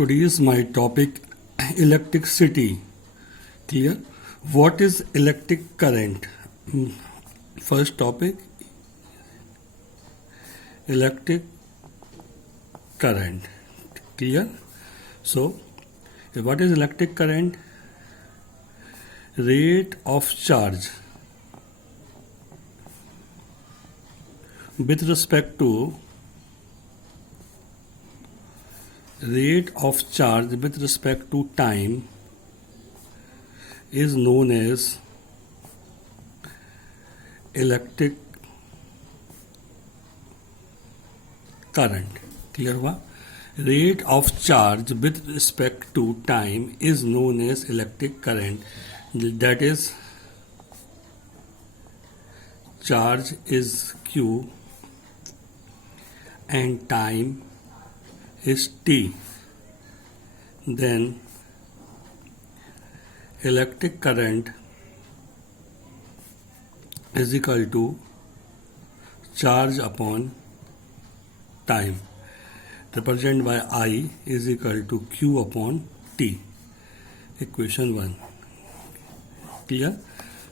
Today is my topic electricity. Clear? What is electric current? First topic, electric current. Clear? So, what is electric current? Rate of charge with respect to time is known as electric current. Clear हुआ? Rate of charge with respect to time is known as electric current. That is, charge is Q and time is T. Then electric current is equal to charge upon time, represented by I is equal to Q upon T. Equation 1. Clear?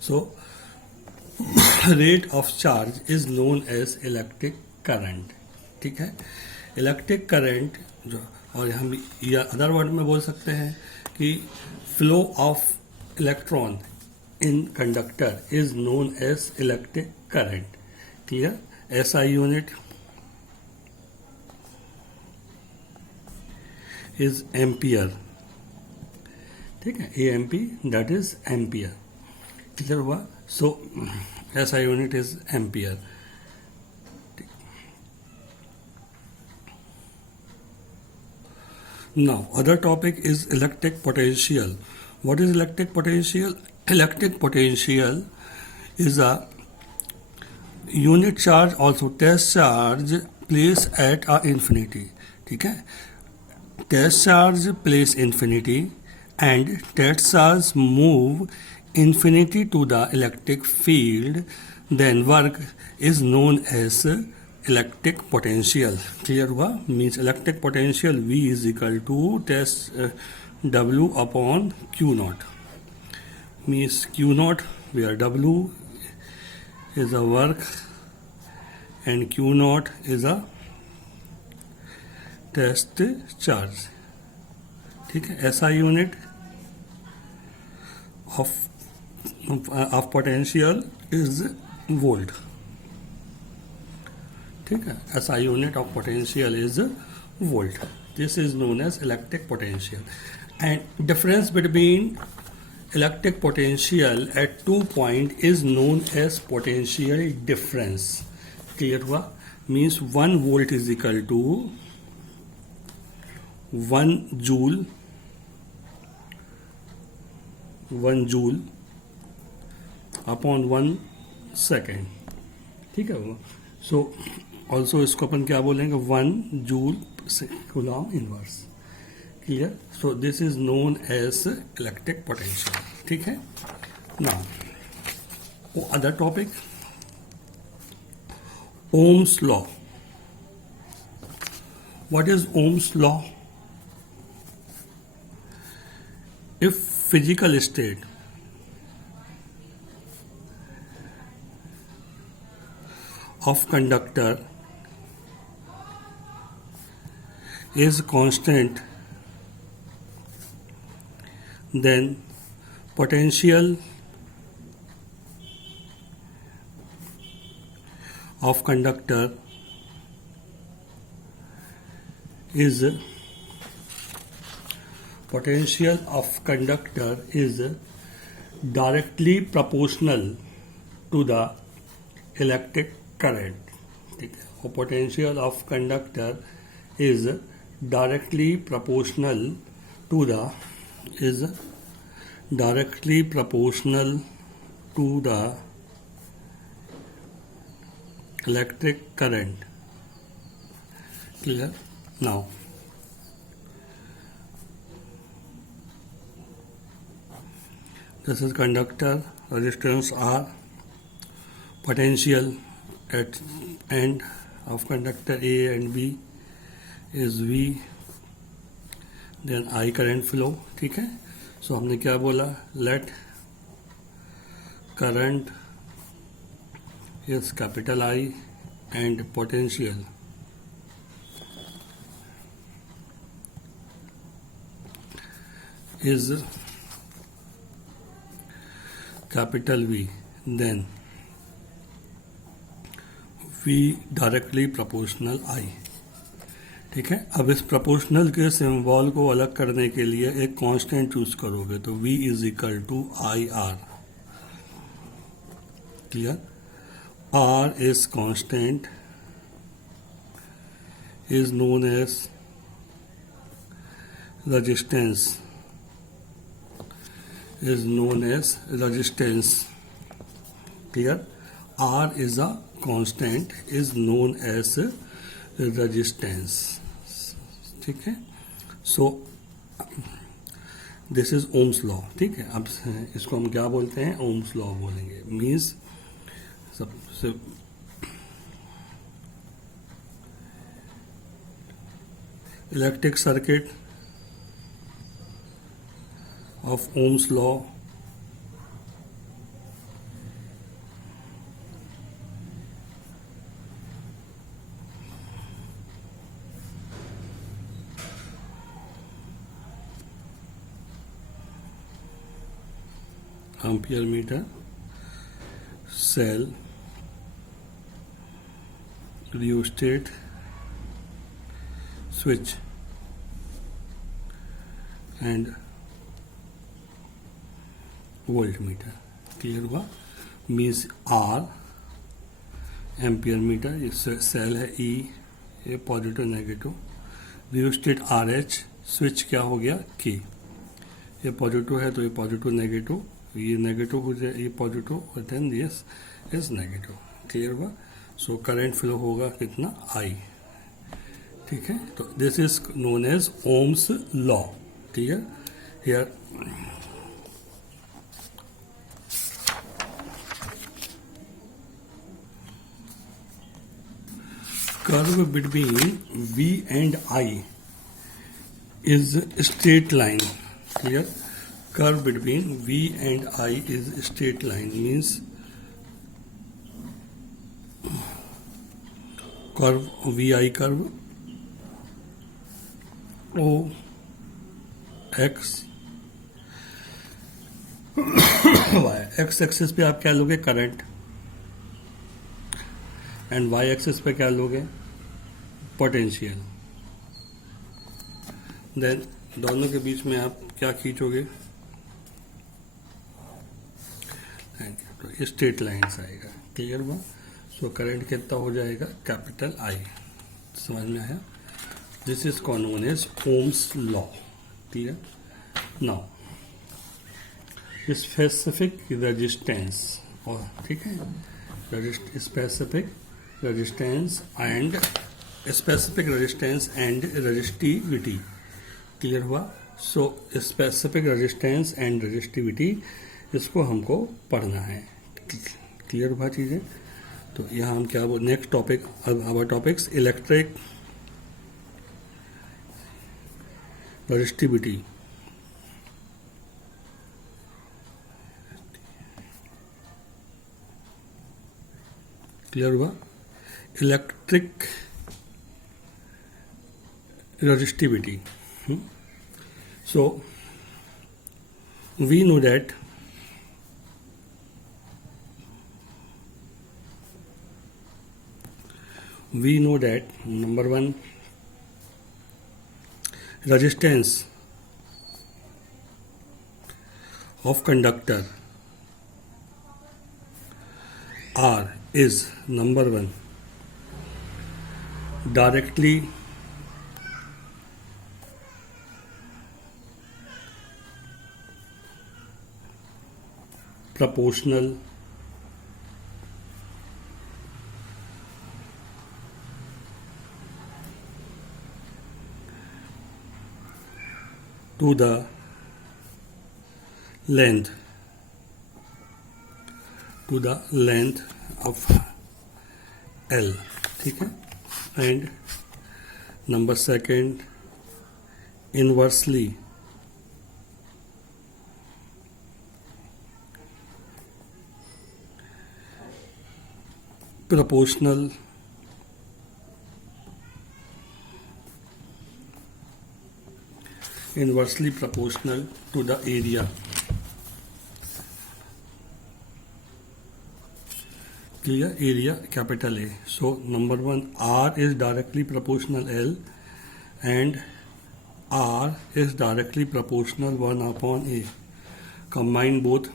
So, rate of charge is known as electric current. ठीक है? Electric current जो, और हम या other word में बोल सकते हैं कि flow of electron in conductor is known as electric current. Clear? SI unit is ampere. ठीक है? AMP that is ampere. Clear हुआ? So SI unit is ampere. Now, other topic is electric potential. What is electric potential? Electric potential is a unit charge, also test charge placed at a infinity. ठीक है? Test charge place infinity and test charge move infinity to the electric field, then work is known as electric potential. Clear हुआ? Means electric potential V is equal to test W upon Q naught. Means Q naught where W is a work and Q naught is a test charge. ठीक है? SI unit of potential is volt. ठीक है? SI unit of potential is volt. This is known as electric potential. And difference between electric potential at 2 point is known as potential difference. Clear हुआ? Means 1 volt is equal to 1 joule upon 1 second. ठीक है? So also इसको अपन क्या बोलेंगे? 1 joule coulomb inverse. Clear? So this is known as electric potential. ठीक है? Now other topic, ohm's law. What is ohm's law? If physical state of conductor is constant, then potential of conductor is directly proportional to the electric current. ठीक है? और potential of conductor is directly proportional to the electric current. Clear? Now this is conductor, resistance R, potential at end of conductor A and B is V. Then I current flow, ठीक है। So हमने क्या बोला, let current is capital I and potential is capital V, then V directly proportional I, ठीक है। अब इस प्रोपोर्शनल के सिंबल को अलग करने के लिए एक कांस्टेंट चूज करोगे, तो V is equal to I R, clear. R is constant is known as resistance, is known as resistance, clear। R is a constant is known as resistance, ठीक है। सो दिस इज ओम्स लॉ, ठीक है। अब इसको हम क्या बोलते हैं, ओम्स लॉ बोलेंगे। मीन्स सबसे electric circuit of Ohm's law ampere meter, cell, rheostat, switch and volt meter, clear हुआ। मीन्स आर एम्पियर मीटर, ये सेल है ई, ये positive negative, rheostat R H, switch क्या हो गया के, ये पॉजिटिव है तो ये पॉजिटिव नेगेटिव, ये नेगेटिव हो जाए, ये पॉजिटिव और then this is negative, clear हुआ। सो करंट फ्लो होगा कितना, आई, ठीक है। तो this is known as ohms law, clear. Here curve between V and I is straight line, clear। Curve between V and I is straight line, means curve VI curve O X Y, X axis पे आप क्या लोगे, current, and Y axis पे क्या लोगे, potential. Then दोनों के बीच में आप क्या खींचोगे, तो स्ट्रेट लाइन्स आएगा, क्लियर हुआ। सो करंट कितना हो जाएगा, कैपिटल आई, समझ में आया। This is known as ohms law, clear. Now specific resistance, और ठीक है, specific resistance and specific resistance and resistivity, clear हुआ। So specific resistance and resistivity, इसको हमको पढ़ना है, क्लियर हुआ चीज़ें। तो यहाँ हम क्या बोल, next topic, our topics electric resistivity, clear हुआ। Electric resistivity. So we know that number one, resistance of conductor R is number one directly proportional to the length of L, ठीक है। And number second inversely proportional to the area. Clear? Area, capital A. So number one, R is directly proportional L and R is directly proportional 1 upon A. Combine both.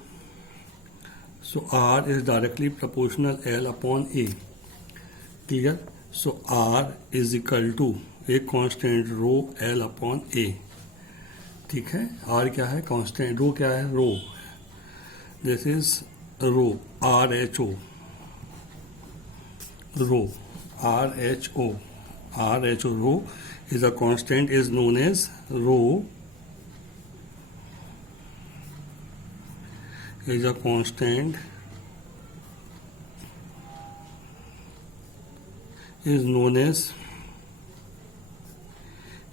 So R is directly proportional L upon A. Clear? So R is equal to एक constant rho L upon A. ठीक है, R क्या है? Constant. Rho क्या है? Rho. This is rho, RHO. Rho, RHO. RHO, rho is a constant, is known as rho, is a constant, is known as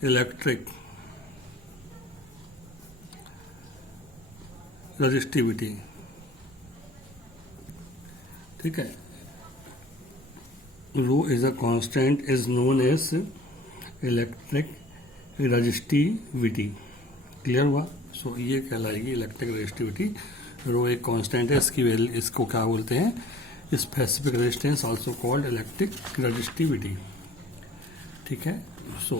electric resistivity. ठीक है, rho is a constant, is known as electric resistivity. Clear हुआ? सो ये कहलाएगी electric resistivity. रो एक कांस्टेंट है, इसकी वैल्यू, इसको क्या बोलते हैं? Specific resistance, also called electric resistivity. ठीक है. सो